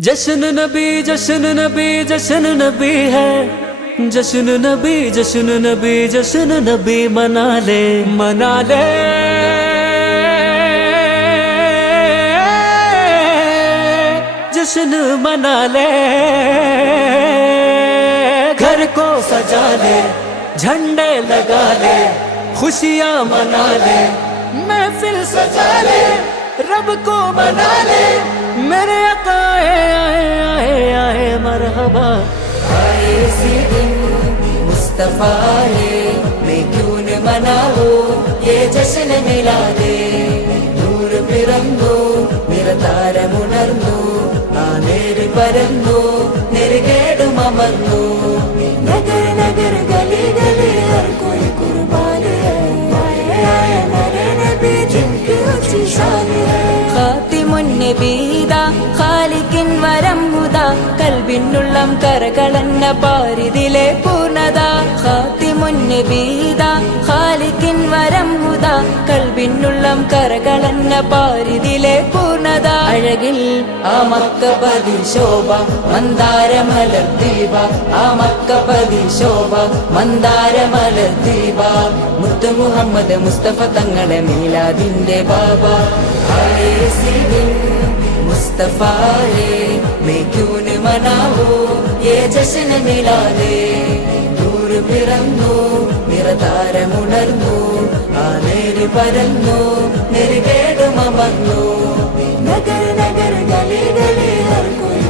जश्न नबी जश्न नबी जश्न नबी है। जश्न नबी जश्न नबी जश्न नबी मना ले। मना ले। जश्न मना ले। घर को सजा ले, झंडे लगा ले, खुशियाँ मना ले। महफिल सजा ले, रब को मना ले। मेरे अकाए आए आए आए मरहबा आए इसी दिन मुस्तफा है मैं क्यों न मनाओ ये जश्न मिला दे നൂറ് പിറന്നു നിറതാരമുണർന്നു ആ നേര് പരന്നു നെരുകേടും പിന്നുള്ളം കരകളന്ന പാരിതിലെ പൂർണത ഹാത്തിമുന്നബീത ഹാലിക്കിൻ വരം മുത കൽബിന്നുള്ളം കരകളന്ന പാരിതിലെ പൂർണത. അഴകിൽ ആ മക്കപതി ശോഭ മന്ദാരമലർ ദീപ. ആ മക്കപതി ശോഭ മന്ദാരമലർ ദീപ. മുത്തു മുഹമ്മദ് മുസ്തഫ തങ്ങളെ മീലാദിന്റെ ബാബ. മുസ്തഫാലേ മേക്യൂന മനാവോ ഏ ജശന മിലാലേ നൂറ് പിറന്നു നിറതാരമുണർന്നു ആ നേര് പരന്നു നെരുകേടും നഗര നഗര ഗലി ഗലി ഹർ കോയി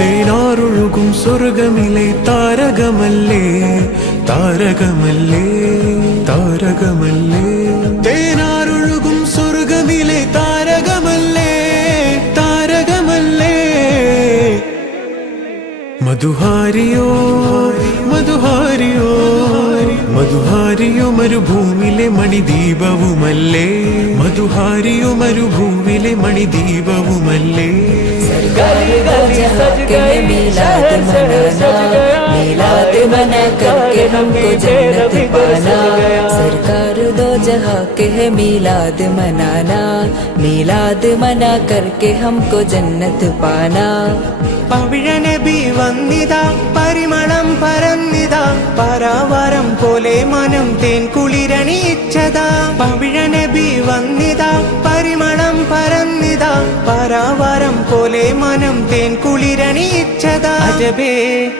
തേനാറൊഴുകും സ്വർഗമിലെ താരകമല്ലേ? താരകമല്ലേ? താരകമല്ലേ? ಮಧುಹಾರಿಯೋ ಮಧುಹಾರಿಯೋ ಮಧುಹಾರಿಯೋ ಮರುಭೂಮಿಲೆ ಮಣಿದೀಪವು ಮಲ್ಲೆ ಮಧುಹಾರಿಯೋ ಮರುಭೂಮಿಲೆ ಮಣಿದೀಪವು ಮಲ್ಲೆ सरकार दो जहाँ के है मिलाद मनाना मिलाद मना करके हमको जन्नत पाना पवित्र नबी വന്നിതാ പരിമളം പരന്നിതാ പരാവാരം പോലെ മനം തേൻ കുളിരണിയിച്ചതാ. പവിഴനബി വന്നിതാ പരിമളം പരന്നിതാ. പരാവാരം പോലെ മനം തേൻ കുളിരണിയിച്ചതാ. അജബേ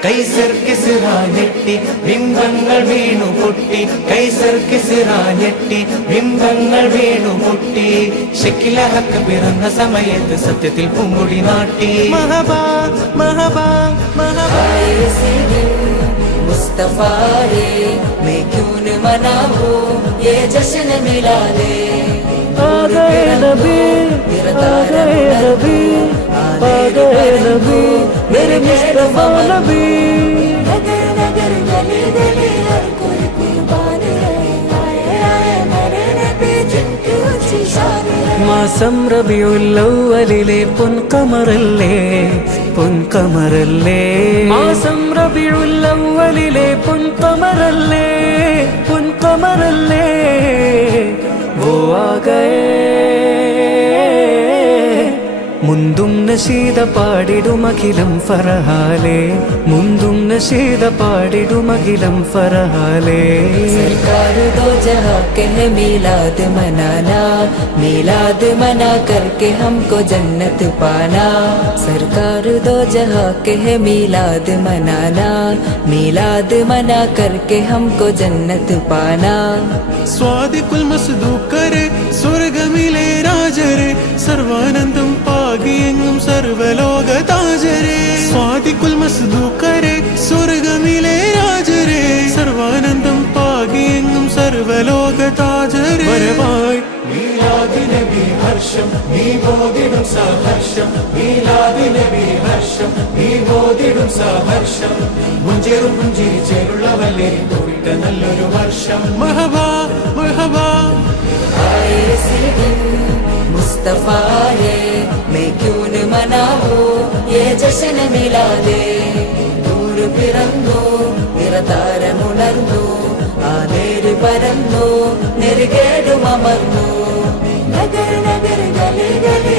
കൈസർ കിസിറ ബിംബങ്ങൾ വീണു പൊട്ടി. കൈസർ കിസിറ ബിംബങ്ങൾ വീണു പൊട്ടി. ശക്കിലഹക്ക് പിറന്ന സമയത്ത് സത്യത്തിൽ പൂങ്കുടി നാട്ടി. മഹബാ മഹബാ മഹബാ. मुस्तफा है मैं क्यों न मनाऊं ये जश्न मिला दे आ गए नबी आ गए नबी आ गए नबी मेरे मुस्तफा नबी नगर नगर गली गली हर कोई कुर्बान है आए आए मेरे नबी जिनकी ऊंची शान है മാസം റബിയുല്ലവലിലെ പൊൻകമറല്ലേ പൊൻകമറല്ലേ? മാസം റബിയുള്ളവലിലെ പൊൻകമറല്ലേ? പൊൻകമറല്ലേ? മുന്തും നശീത പാടിടും അഖിലം ഫറഹാലേ. മുന്തും നശീത പാടിടുമഖിലം ഫറഹാലേ सरकार दो जहाँ के है मिलाद मनाना मिलाद मना करके हमको जन्नत पाना सरकार दो जहाँ के है मिलाद मनाना मिलाद मना करके हमको जन्नत पाना സ്വാദിക്കുൽ മസ്ദൂക്കരെ സ്വർഗമിലെ രാജരെ സർവാനന്ദം പാകിയെങ്ങും സർവലോക താജരെ സൃഷ്ടിക്കുൽ മസ്ദൂക്കരെ സ്വർഗമിലെ രാജരെ സർവാനന്ദം പാകിയെങ്ങും സർവലോക താജരെ. ഹർഷം നീ ബോധിടും സഹർഷം മീലാദി നബി ഹർഷം നീ ബോധിടും സഹർഷം. മുഞ്ചേറും പുഞ്ചിരിച്ചേരുള്ളവല്ലേ കൂടിട്ട നല്ലൊരു വർഷം. മഹബാ മഹബാ. മുസ്തഫായേ മനാവൂ. ജശനമില്ലാതെ നൂറ് പിറന്നു നിറതാരമുണർന്നു ആ നേര് പരന്നു നെരുകേടു അമർന്നു. നഗര നഗര ഗലി ഗലി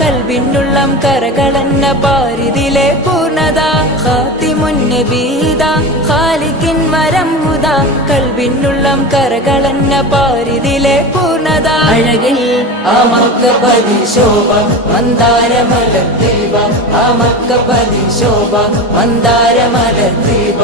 കൽവിനുള്ളം കരകളന്ന പാരിതിലെ പൂർണത. ഹാത്തി മുന്നേ മുന്നബീ ഹുദ കരകളഞ്ഞ പാരിതിലെ പൂർണത അഴകിൽ അമക്ക പരിശോഭ ശോഭ മന്ദാരമല ദീപ. അമക്ക പരിശോഭ മന്ദാരമല ദീപ.